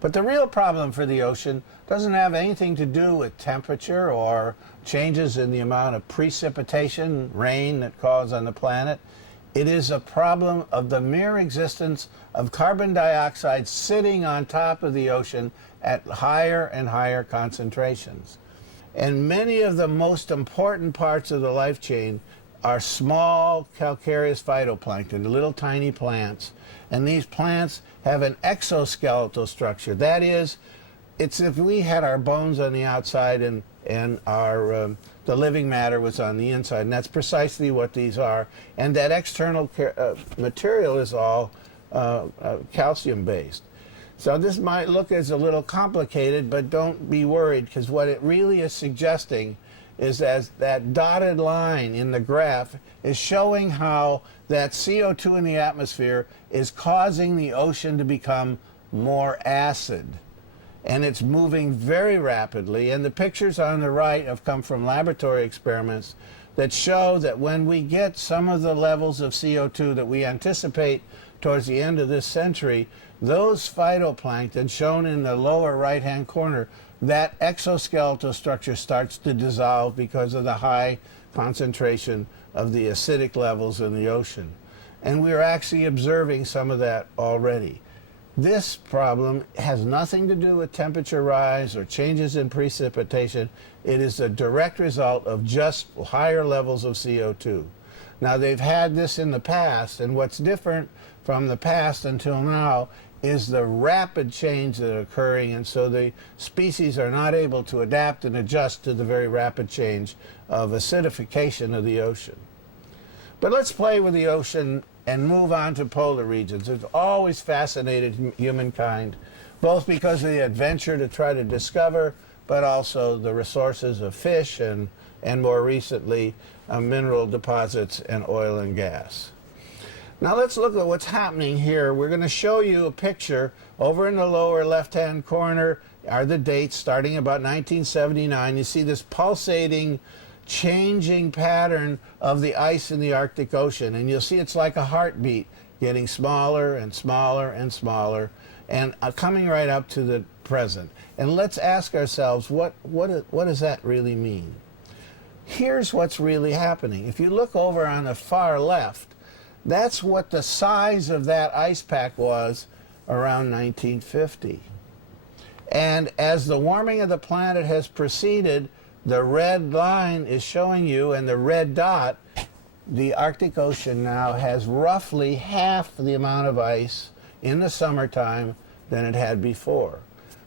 But the real problem for the ocean doesn't have anything to do with temperature or changes in the amount of precipitation, rain that falls on the planet. It is a problem of the mere existence of carbon dioxide sitting on top of the ocean at higher and higher concentrations. And many of the most important parts of the life chain are small calcareous phytoplankton, little tiny plants. And these plants have an exoskeletal structure. That is, it's if we had our bones on the outside and our the living matter was on the inside, and that's precisely what these are. And that external material is all calcium-based. So this might look as a little complicated, but don't be worried, because what it really is suggesting is as that dotted line in the graph is showing how that CO2 in the atmosphere is causing the ocean to become more acid. And it's moving very rapidly. And the pictures on the right have come from laboratory experiments that show that when we get some of the levels of CO2 that we anticipate towards the end of this century, those phytoplankton shown in the lower right-hand corner, that exoskeletal structure starts to dissolve because of the high concentration of the acidic levels in the ocean. And we're actually observing some of that already. This problem has nothing to do with temperature rise or changes in precipitation. It is a direct result of just higher levels of CO2. Now, they've had this in the past, and what's different from the past until now is the rapid change that is occurring, and so the species are not able to adapt and adjust to the very rapid change of acidification of the ocean. But let's play with the ocean and move on to polar regions. It's always fascinated humankind, both because of the adventure to try to discover, but also the resources of fish and more recently, mineral deposits and oil and gas. Now let's look at what's happening here. We're going to show you a picture. Over in the lower left-hand corner are the dates starting about 1979. You see this pulsating, changing pattern of the ice in the Arctic Ocean. And you'll see it's like a heartbeat, getting smaller and smaller and smaller, and coming right up to the present. And let's ask ourselves, what does that really mean? Here's what's really happening. If you look over on the far left, that's what the size of that ice pack was around 1950. And as the warming of the planet has proceeded, the red line is showing you, and the red dot, the Arctic Ocean now has roughly half the amount of ice in the summertime than it had before.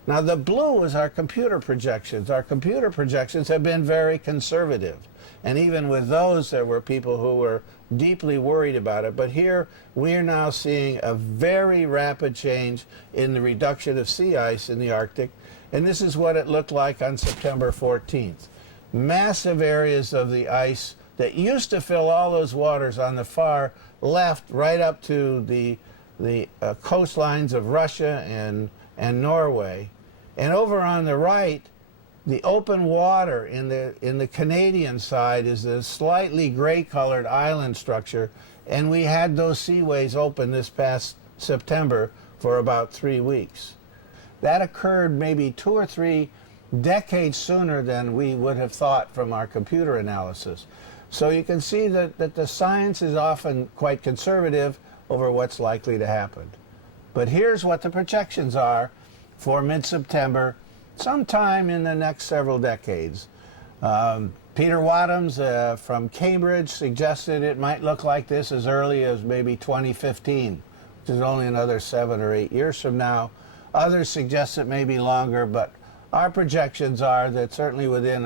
Now, the blue is our computer projections. Our computer projections have been very conservative. And even with those, there were people who were deeply worried about it. But here, we are now seeing a very rapid change in the reduction of sea ice in the Arctic. And this is what it looked like on September 14th. Massive areas of the ice that used to fill all those waters on the far left, right up to the coastlines of Russia and Norway. And over on the right, the open water in the Canadian side is a slightly gray-colored island structure, and we had those seaways open this past September for about 3 weeks. That occurred maybe 2 or 3 decades sooner than we would have thought from our computer analysis. So you can see that the science is often quite conservative over what's likely to happen. But here's what the projections are for mid-September, sometime in the next several decades. Peter Wadhams from Cambridge suggested it might look like this as early as maybe 2015, which is only another 7 or 8 years from now. Others suggest it may be longer, but our projections are that certainly within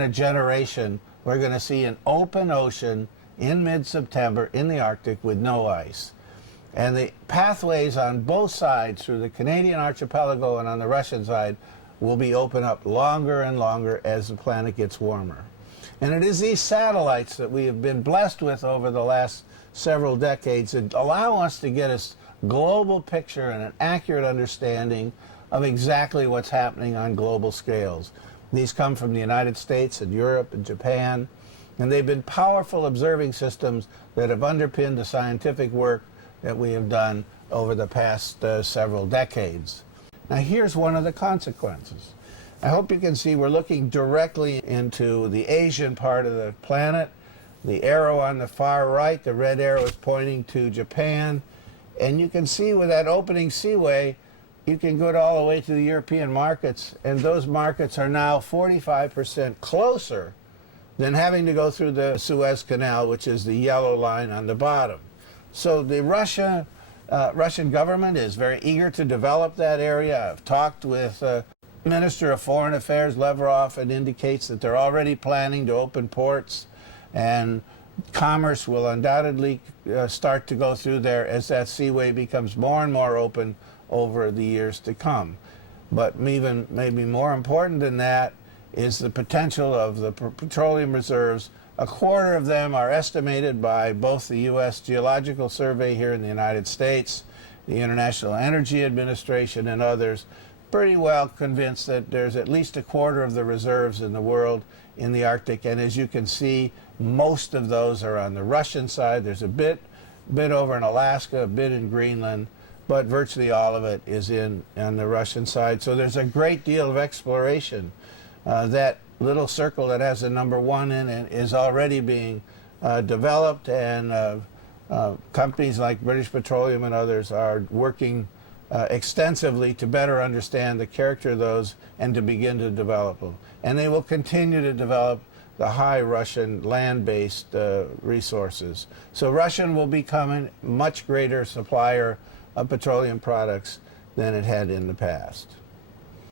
a generation, we're going to see an open ocean in mid-September in the Arctic with no ice. And the pathways on both sides, through the Canadian archipelago and on the Russian side, will be open up longer and longer as the planet gets warmer. And it is these satellites that we have been blessed with over the last several decades that allow us to get a global picture and an accurate understanding of exactly what's happening on global scales. These come from the United States and Europe and Japan, and they've been powerful observing systems that have underpinned the scientific work that we have done over the past several decades. Now here's one of the consequences. I hope you can see we're looking directly into the Asian part of the planet. The arrow on the far right, the red arrow, is pointing to Japan. And you can see with that opening seaway, you can go all the way to the European markets, and those markets are now 45% closer than having to go through the Suez Canal, which is the yellow line on the bottom. So the Russian government is very eager to develop that area. I've talked with Minister of Foreign Affairs Lavrov, and indicates that they're already planning to open ports, and commerce will undoubtedly start to go through there as that seaway becomes more and more open over the years to come. But even maybe more important than that is the potential of the petroleum reserves. A quarter of them are estimated by both the U.S. Geological Survey here in the United States, the International Energy Administration, and others, pretty well convinced that there's at least a quarter of the reserves in the world in the Arctic. And as you can see, most of those are on the Russian side. There's a bit over in Alaska, a bit in Greenland, but virtually all of it is on the Russian side. So there's a great deal of exploration. That little circle that has a number 1 in it is already being developed, and companies like British Petroleum and others are working extensively to better understand the character of those and to begin to develop them. And they will continue to develop the high Russian land-based resources. So Russia will become a much greater supplier of petroleum products than it had in the past.